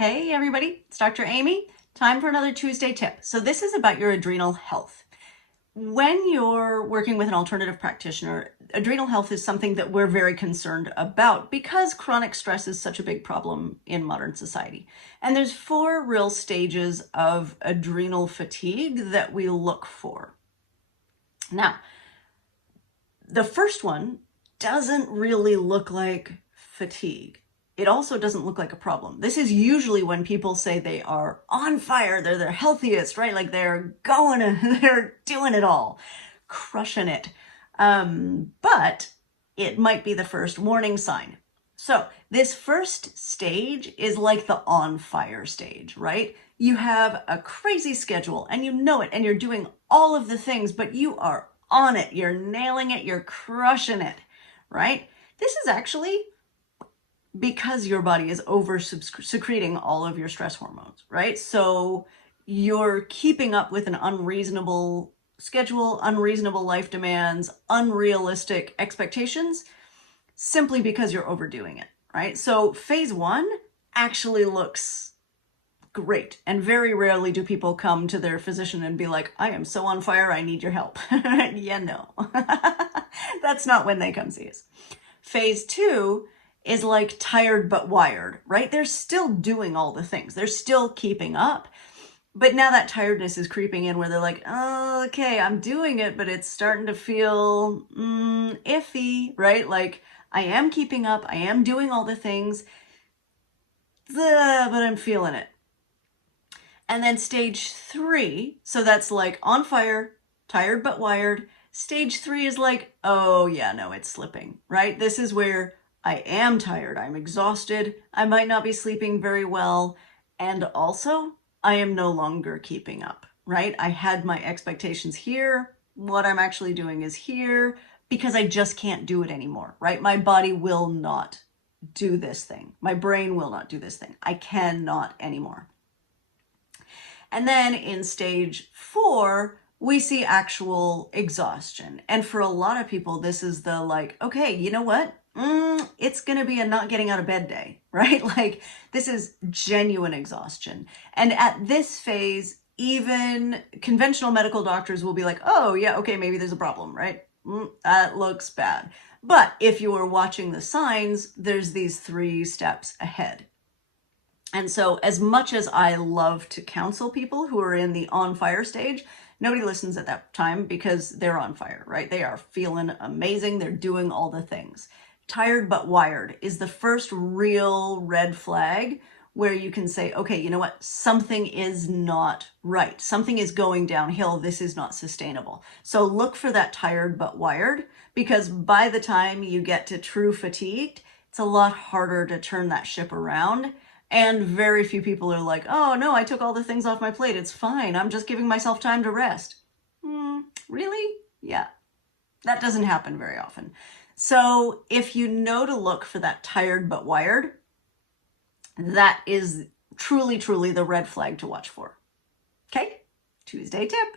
Hey everybody, it's Dr. Amy. Time for another Tuesday tip. So this is about your adrenal health. When you're working with an alternative practitioner, adrenal health is something that we're very concerned about because chronic stress is such a big problem in modern society. And there's 4 real stages of adrenal fatigue that we look for. Now, the first one doesn't really look like fatigue. It also doesn't look like a problem. This is usually when people say they are on fire, they're their healthiest, right? Like they're going, they're doing it all, crushing it. But it might be the first warning sign. So this first stage is like the on fire stage, right? You have a crazy schedule and you know it and you're doing all of the things, but you are on it. You're nailing it. You're crushing it, right? This is actually because your body is over secreting all of your stress hormones, right? So you're keeping up with an unreasonable schedule, unreasonable life demands, unrealistic expectations, simply because you're overdoing it, right? So phase 1 actually looks great. And very rarely do people come to their physician and be like, I am so on fire, I need your help. Yeah, no. That's not when they come see us. Phase 2 is like tired but wired, right? They're still doing all the things. They're still keeping up. But now that tiredness is creeping in where they're like, oh, okay, I'm doing it, but it's starting to feel iffy, right? Like I am keeping up. I am doing all the things, but I'm feeling it. And then stage 3, so that's like on fire, tired but wired. Stage 3 is like, oh yeah, no, it's slipping, right? This is where I am tired, I'm exhausted, I might not be sleeping very well, and also I am no longer keeping up, right? I had my expectations here, what I'm actually doing is here, because I just can't do it anymore, right? My body will not do this thing. My brain will not do this thing. I cannot anymore. And then in stage 4, we see actual exhaustion. And for a lot of people, this is the like, okay, you know what? It's going to be a not getting out of bed day, right? Like this is genuine exhaustion. And at this phase, even conventional medical doctors will be like, oh yeah, okay, maybe there's a problem, right? That looks bad. But if you are watching the signs, there's these 3 steps ahead. And so as much as I love to counsel people who are in the on fire stage, nobody listens at that time because they're on fire, right? They are feeling amazing. They're doing all the things. Tired but wired is the first real red flag where you can say, okay, you know what? Something is not right. Something is going downhill. This is not sustainable. So look for that tired but wired, because by the time you get to true fatigued, it's a lot harder to turn that ship around. And very few people are like, oh no, I took all the things off my plate. It's fine. I'm just giving myself time to rest. Really? Yeah, that doesn't happen very often. So if you know to look for that tired but wired, that is truly, truly the red flag to watch for. Okay, Tuesday tip.